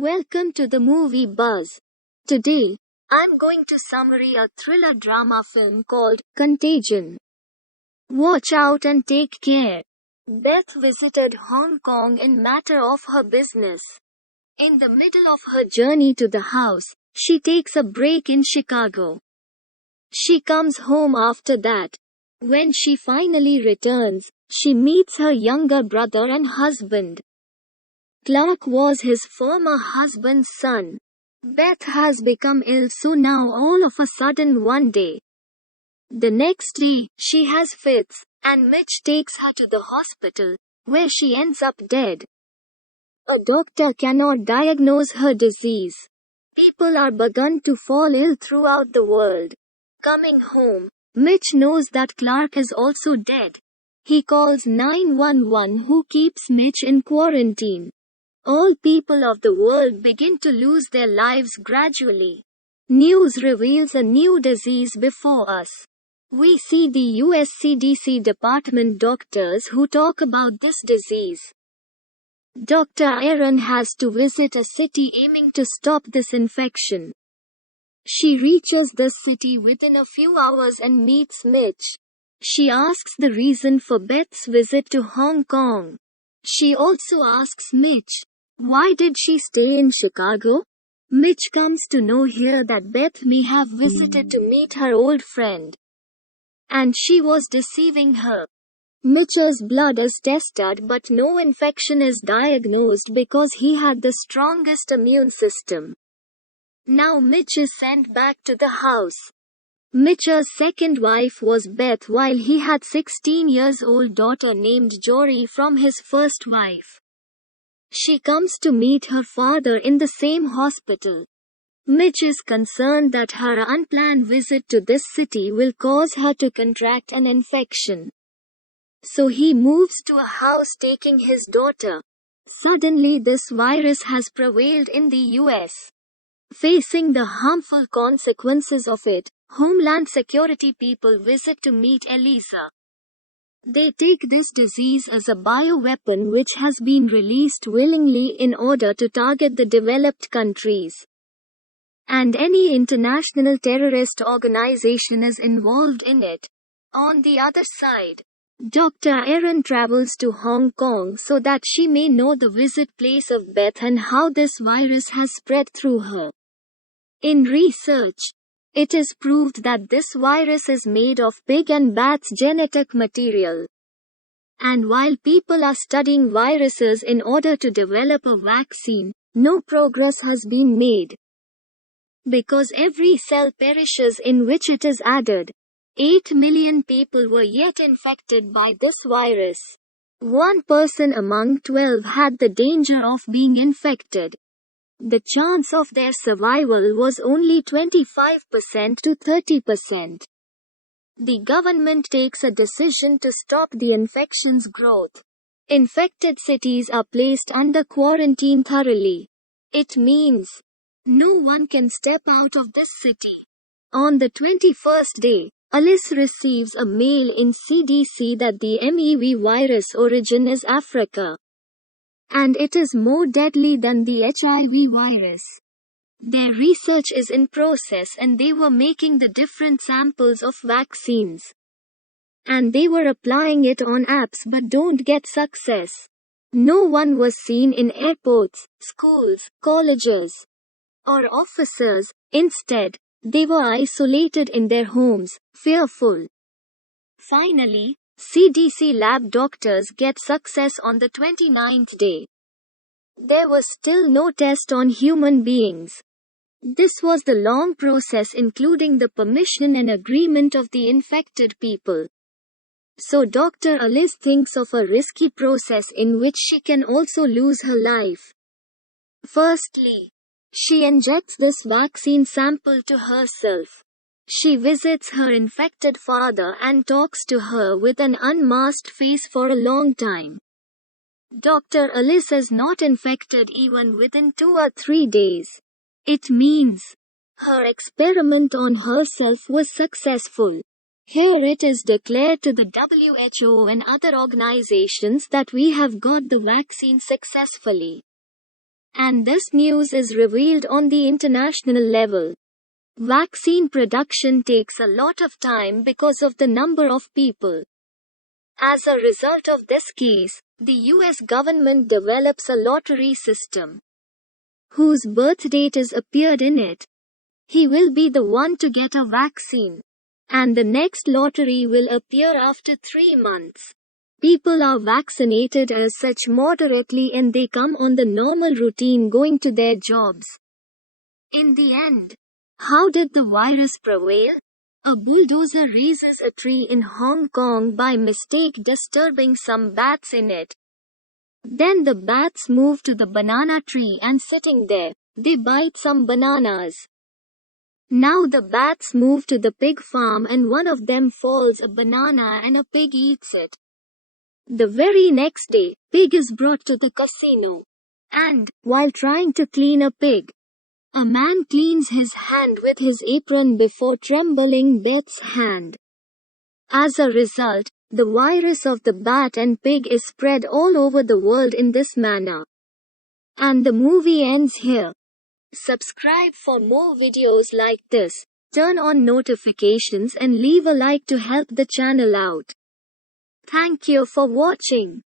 Welcome to the Movie Buzz. Today, I'm going to summary a thriller drama film called Contagion. Watch out and take care. Beth visited Hong Kong in matter of her business. In the middle of her journey to the house, she takes a break in Chicago. She comes home after that. When she finally returns, she meets her younger brother and husband. Clark was his former husband's son. Beth has become ill, so now all of a sudden one day. The next day, she has fits, and Mitch takes her to the hospital, where she ends up dead. A doctor cannot diagnose her disease. People are begun to fall ill throughout the world. Coming home, Mitch knows that Clark is also dead. He calls 911, who keeps Mitch in quarantine. All people of the world begin to lose their lives gradually. News reveals a new disease before us. We see the US CDC department doctors who talk about this disease. Dr. Erin has to visit a city aiming to stop this infection. She reaches the city within a few hours and meets Mitch. She asks the reason for Beth's visit to Hong Kong. She also asks Mitch, why did she stay in Chicago? Mitch comes to know here that Beth may have visited to meet her old friend, and she was deceiving her. Mitch's blood is tested, but no infection is diagnosed because he had the strongest immune system. Now Mitch is sent back to the house. Mitch's second wife was Beth, while he had 16-year-old daughter named Jory from his first wife. She comes to meet her father in the same hospital. Mitch is concerned that her unplanned visit to this city will cause her to contract an infection. So he moves to a house taking his daughter. Suddenly this virus has prevailed in the US. Facing the harmful consequences of it, Homeland Security people visit to meet Elisa. They take this disease as a bioweapon which has been released willingly in order to target the developed countries. And any international terrorist organization is involved in it. On the other side, Dr. Erin travels to Hong Kong so that she may know the visit place of Beth and how this virus has spread through her. In research, it is proved that this virus is made of pig and bat's genetic material. And while people are studying viruses in order to develop a vaccine, no progress has been made. Because every cell perishes in which it is added. 8 million people were yet infected by this virus. 1 person among 12 had the danger of being infected. The chance of their survival was only 25% to 30%. The government takes a decision to stop the infection's growth. Infected cities are placed under quarantine thoroughly. It means no one can step out of this city. On the 21st day, Alice receives a mail in CDC that the MEV virus origin is Africa. And it is more deadly than the HIV virus. Their research is in process and they were making the different samples of vaccines. And they were applying it on apps but don't get success. No one was seen in airports, schools, colleges, or offices. Instead, they were isolated in their homes, fearful. Finally, CDC lab doctors get success on the 29th day. There was still no test on human beings. This was the long process including the permission and agreement of the infected people. So Dr. Alice thinks of a risky process in which she can also lose her life. Firstly, she injects this vaccine sample to herself. She visits her infected father and talks to her with an unmasked face for a long time. Dr. Alice is not infected even within 2 or 3 days. It means her experiment on herself was successful. Here it is declared to the WHO and other organizations that we have got the vaccine successfully. And this news is revealed on the international level. Vaccine production takes a lot of time because of the number of people. As a result of this case, the US government develops a lottery system. Whose birth date is appeared in it. He will be the one to get a vaccine. And the next lottery will appear after 3 months. People are vaccinated as such moderately and they come on the normal routine going to their jobs. In the end, how did the virus prevail? A bulldozer raises a tree in Hong Kong by mistake, disturbing some bats in it. Then the bats move to the banana tree and sitting there, they bite some bananas. Now the bats move to the pig farm and one of them falls a banana and a pig eats it. The very next day, pig is brought to the casino. And, while trying to clean a pig, a man cleans his hand with his apron before trembling Beth's hand. As a result, the virus of the bat and pig is spread all over the world in this manner. And the movie ends here. Subscribe for more videos like this, turn on notifications and leave a like to help the channel out. Thank you for watching.